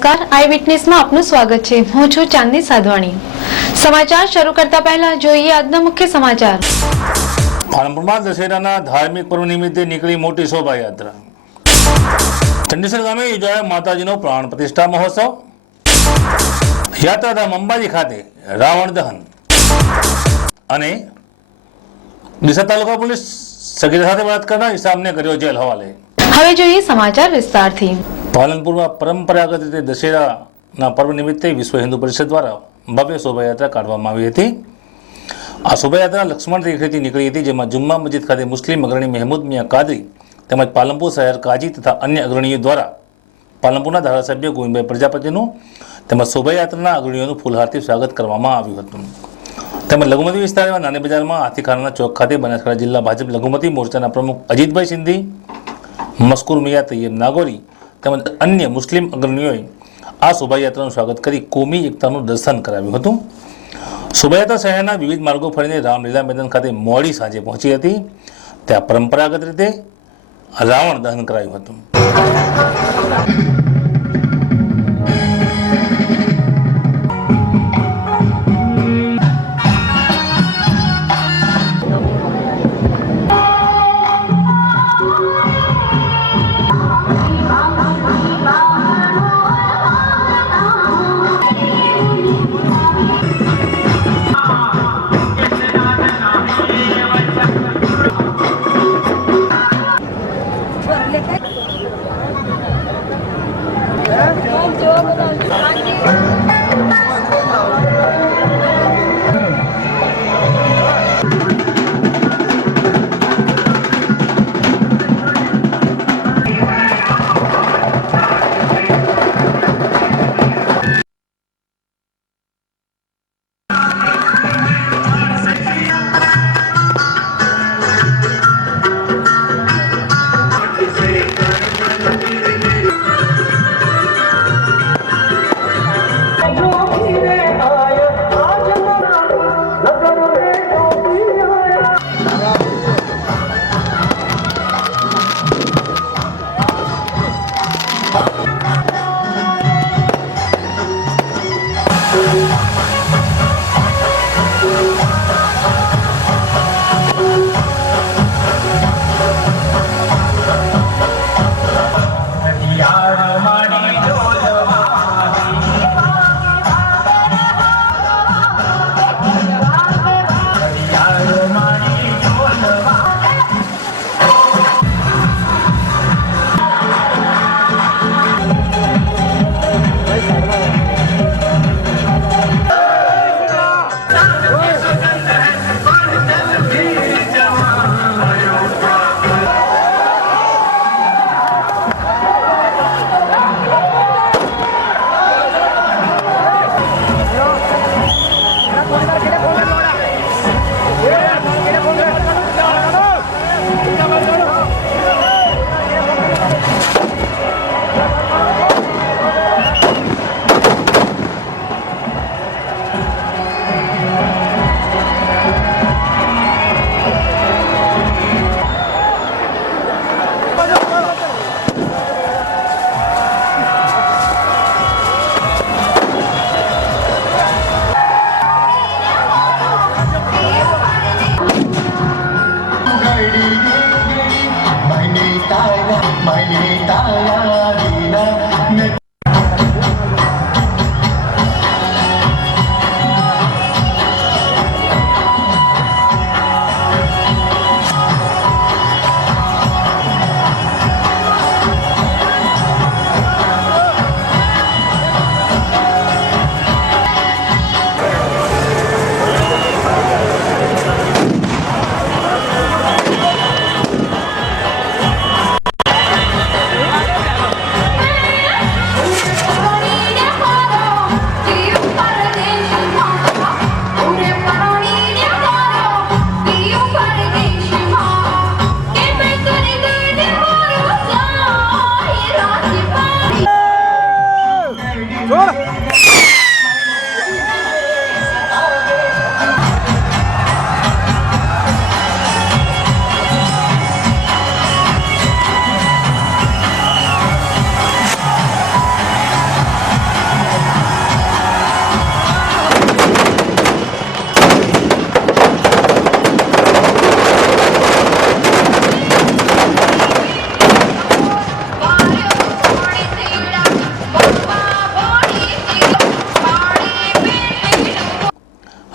નમસ્કાર, આઈ વિટનેસમાં આપનું સ્વાગત છે। હું છું ચાંદની સાધવાણી। સમાચાર શરૂ કરતા પહેલા જોઈએ આજના મુખ્ય સમાચાર। પાલનપુરમાં દશેરાના ધાર્મિક પર્વ નિમિત્તે નીકળી મોટી શોભાયાત્રા। ચંડેસર ગામે યોજાયો માતાજીનો પ્રાણ પ્રતિષ્ઠા મહોત્સવ। યાત્રાધામ અંબાજી ખાતે રાવણ દહન અને ડીસા તાલુકા પોલીસ સગીર સાથે બળાત્કારના ઇસામને કર્યો જેલ હવાલે। હવે જોઈએ સમાચાર વિસ્તારથી। પાલનપુરમાં પરંપરાગત રીતે દશેરાના પર્વ નિમિત્તે વિશ્વ હિન્દુ પરિષદ દ્વારા ભવ્ય શોભાયાત્રા કાઢવામાં આવી હતી। આ શોભાયાત્રા લક્ષ્મણ રેખાથી નીકળી હતી, જેમાં જુમ્મા મસ્જિદ ખાતે મુસ્લિમ અગ્રણી મહેમૂદ મિયા કાદરી તેમજ પાલનપુર શહેર કાજી તથા અન્ય અગ્રણીઓ દ્વારા પાલનપુરના ધારાસભ્ય ગોવિંદભાઈ પ્રજાપતિનું તેમજ શોભાયાત્રાના અગ્રણીઓનું ફૂલહારથી સ્વાગત કરવામાં આવ્યું હતું। તેમજ લઘુમતી વિસ્તારમાં નાની બજારમાં હાથીખાનાના ચોક ખાતે બનાસકાંઠા જિલ્લા ભાજપ લઘુમતી મોરચાના પ્રમુખ અજીતભાઈ સિંધી, મસ્કુર મિયા તૈયબ નાગોરી તેમજ અન્ય મુસ્લિમ અગ્રણીઓએ આ શોભાયાત્રાનું સ્વાગત કરી કોમી એકતાનું દર્શન કરાવ્યું હતું। શોભાયાત્રા શહેરના વિવિધ માર્ગો ફરીને રામલીલા મેદાન ખાતે મોડી સાંજે પહોંચી હતી। ત્યાં પરંપરાગત રીતે રાવણ દહન કરાયું હતું।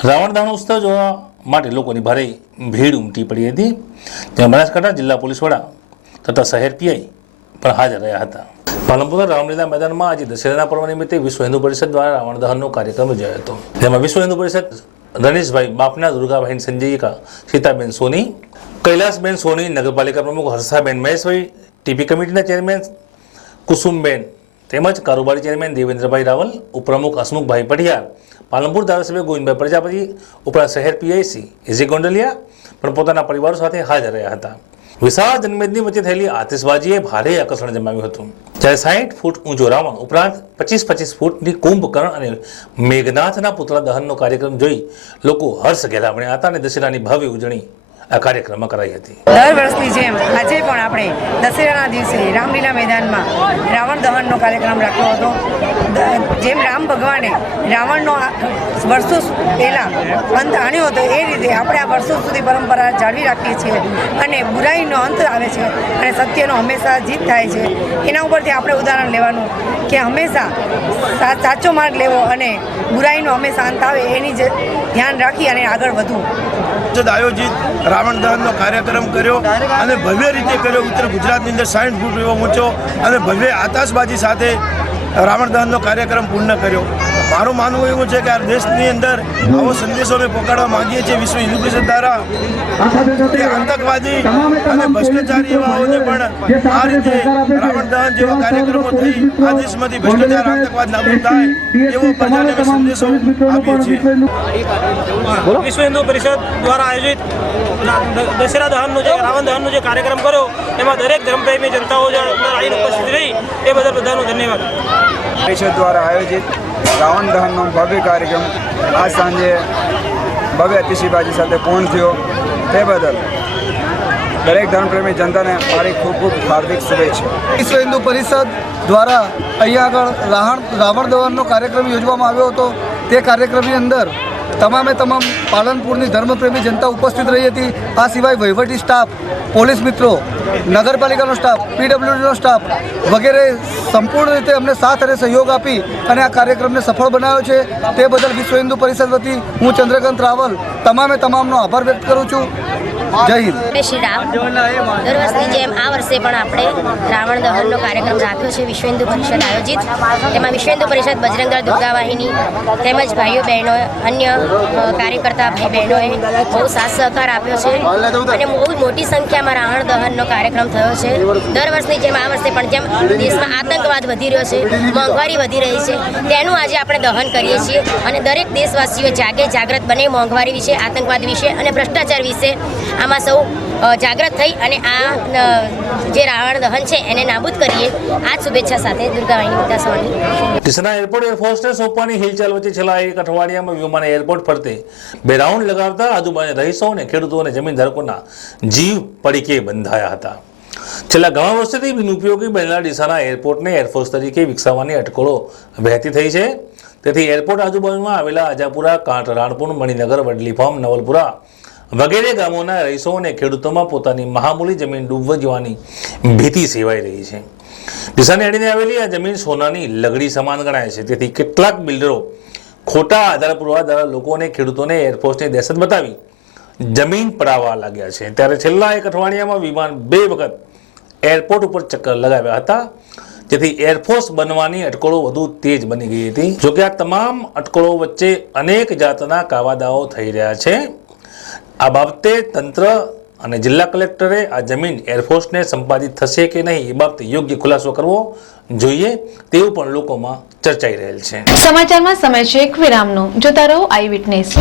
રાવણ દહન ઉત્સવ જોવા માટે લોકોની ભારે ભીડ ઉમટી પડી હતી, જેમાં બનાસકાંઠા જિલ્લા પોલીસ વડા તથા શહેર પીઆઈ પણ હાજર રહ્યા હતા. પાલનપુરના રામલીલા મેદાનમાં આજે દશેરાના પર્વ નિમિત્તે વિશ્વ હિન્દુ પરિષદ દ્વારા રાવણ દહનનો કાર્યક્રમ યોજાયો હતો, જેમાં વિશ્વ હિન્દુ પરિષદ રણેશભાઈ બાપના, દુર્ગાબહેન સંજયિકા, સીતાબેન સોની, કૈલાસબેન સોની, નગરપાલિકા પ્રમુખ હર્ષાબેન મહેશભાઈ, ટીપી કમિટીના ચેરમેન કુસુમબેન તેમજ કારોબારી ચેરમેન દેવેન્દ્રભાઈ રાવલ, ઉપપ્રમુખ હસમુખભાઈ પઢિયાર, પાલનપુર ધારાસભ્ય ગોવિંદભાઈ પ્રજાપતિ ઉપરાંત શહેર પીઆઈસી એજી ગોંડલિયા પણ પોતાના પરિવારો સાથે હાજર રહ્યા હતા. વિશાળ જનમેદની વચ્ચે થયેલી આતિશબાજીએ ભારે આકર્ષણ જમાવ્યું હતું, જ્યારે 60 ફૂટ ઊંચો રાવણ ઉપરાંત 25 ફૂટની કુંભકર્ણ અને મેઘનાથના પુતળા દહનનો કાર્યક્રમ જોઈ લોકો હર્ષ ઘેલામણ્યા હતા અને દશેરાની ભવ્ય ઉજવણી આ કાર્યક્રમમાં કરાઈ હતી. દર વર્ષની જેમ આજે પણ આપણે દશેરાના દિવસે રામલીલા મેદાનમાં રાવણ દહનનો કાર્યક્રમ રાખ્યો હતો. જેમ રામ ભગવાને રાવણનો વર્ષો પહેલાં અંત આણ્યો હતો, એ રીતે આપણે આ વર્ષો સુધી પરંપરા જાળવી રાખીએ છીએ અને બુરાઈનો અંત આવે છે અને સત્યનો હંમેશા જીત થાય છે. એના ઉપરથી આપણે ઉદાહરણ લેવાનું કે હંમેશા સાચો માર્ગ લેવો અને બુરાઈનો હંમેશા અંત આવે એની જ ધ્યાન રાખી અને આગળ વધવું. આયોજિત રાવણ દહનનો કાર્યક્રમ કર્યો અને ભવ્ય રીતે કર્યો. ઉત્તર ગુજરાતની અંદર 60 ફૂટ એવો ઊંચો અને ભવ્ય આતશબાજી સાથે રાવણ દહનનો કાર્યક્રમ પૂર્ણ કર્યો. મારું માનવું એવું છે કે આ દેશની અંદર આવો સંદેશો અમે પહોંચાડવા માંગીએ છીએ વિશ્વ હિન્દુ પરિષદ દ્વારા કે આતંકવાદી અને ભ્રષ્ટાચારી એવાઓને પણ આ રીતે રાવણ દહન જેવા કાર્યક્રમો થઈ આ દેશમાંથી ભ્રષ્ટાચાર આતંકવાદ નાબૂદ થાય એવો પ્રજાને અમે સંદેશો આપીએ છીએ. વિશ્વ હિન્દુ પરિષદ દ્વારા આયોજિત દશેરા દહનનો જે રાવણ દહનનો જે કાર્યક્રમ કર્યો એમાં દરેક ધર્મપ્રેમી જનતાઓ આવીને ઉપસ્થિત રહી એ બદલ બધાનો ધન્યવાદ. પરિષદ દ્વારા આયોજિત રાવણ દહનનો ભવ્ય કાર્યક્રમ આજ સાંજે ભવ્ય આતિશબાજી સાથે પૂર્ણ થયો. તે બદલ દરેક ધર્મપ્રેમી જનતાને મારી ખૂબ ખૂબ હાર્દિક શુભેચ્છા. વિશ્વ હિન્દુ પરિષદ દ્વારા અહીંયા આગળ રાવણ દહનનો કાર્યક્રમ યોજવામાં આવ્યો હતો. તે કાર્યક્રમની અંદર તમામે તમામ પાલનપુરની ધર્મપ્રેમી જનતા ઉપસ્થિત રહી હતી. આ સિવાય વહીવટી સ્ટાફ, પોલીસ મિત્રો, નગરપાલિકાનો સ્ટાફ, પીડબ્લ્યુડીનો સ્ટાફ વગેરે સંપૂર્ણ રીતે અમને સાથ અને સહયોગ આપી અને આ કાર્યક્રમને સફળ બનાવ્યો છે. તે બદલ વિશ્વ હિન્દુ પરિષદ વતી હું ચંદ્રકાંત રાવલ તમામનો આભાર વ્યક્ત કરું છું. જય હિન્દ. શ્રી રામ. દર વર્ષની જેમ આ વર્ષે પણ આપણે રાવણ દહનનો કાર્યક્રમ રાખ્યો છે વિશ્વ હિન્દુ પરિષદ આયોજિત. તેમાં વિશ્વ હિન્દુ પરિષદ બજરંગ દળ દુર્ગા વાહિની તેમજ ભાઈઓ બહેનો, અન્ય કાર્યકર્તા ભાઈ બહેનોએ બહુ સાથ સહકાર આપ્યો છે અને બહુ મોટી સંખ્યામાં રાવણ દહનનો કાર્યક્રમ થયો છે. દર વર્ષની જેમ આ વર્ષે પણ જેમ દેશમાં આતંકવાદ વધી રહ્યો છે, મોંઘવારી વધી રહી છે, તેનું આજે આપણે દહન કરીએ છીએ અને દરેક દેશવાસીઓ જાગૃત બને મોંઘવારી વિશે, આતંકવાદ વિશે અને ભ્રષ્ટાચાર વિશે. આમાં સૌ જાગૃત થઈ અને આ જે રાવણ દહન છે એને નાબૂદ કરીએ. આ શુભેચ્છા સાથે દુર્ગાવાહિની મુદ્દા સોની. ડીસાના એરપોર્ટ એરફોર્સને સોંપવાની હિલચાલ વચ્ચે છેલ્લા એક અઠવાડિયામાં વિમાને એરપોર્ટ ફરતે 2 રાઉન્ડ લગાવતા આજુબાજુના રહીશો અને ખેડૂતો અને જમીનધારકોના જીવ પડીકે બંધાયા હતા. છેલ્લા ઘણા વર્ષોથી બિનઉપયોગી બનેલા ડીસાના એરપોર્ટને એરફોર્સ તરીકે વિકસાવવાની અટકળો વહેતી થઈ છે. તેથી એરપોર્ટ આજુબાજુમાં આવેલા આજાપુરા, કાંટ, રાણપુર, મણિનગર, વડલી ફાર્મ, નવલપુરા વગેરે ગામોના રહીશો અને ખેડૂતોમાં પોતાની મહામૂલી જમીન ડૂબવા જવાની ભીતિ સેવાઈ રહી છે. ડીસાને અડીને આવેલી આ જમીન સોનાની લગડી સમાન ગણાય છે. તેથી કેટલાક બિલ્ડરો ખોટા આધાર પુરાવા દ્વારા લોકો અને ખેડૂતોને એરફોર્સની દહેશત બતાવી જમીન પડાવવા લાગ્યા છે. ત્યારે છેલ્લા એક અઠવાડિયામાં વિમાન 2 વખત એરપોર્ટ ઉપર ચક્કર લગાવ્યા હતા, જેથી એરફોર્સ બનવાની અટકળો વધુ તેજ બની ગઈ હતી. જોકે આ તમામ અટકળો વચ્ચે અનેક જાતના કાવાદાઓ થઈ રહ્યા છે. આ બાબતે તંત્ર અને જિલ્લા કલેક્ટરે આ જમીન એરફોર્સને સંપાદિત થશે કે નહીં એ બાબતે યોગ્ય ખુલાસો કરવો જોઈએ તેવું પણ લોકોમાં ચર્ચાઈ રહેલ છે. સમાચારમાં સમય છે એક વિરામનો. જોતા રહો આઈ વિટનેસ.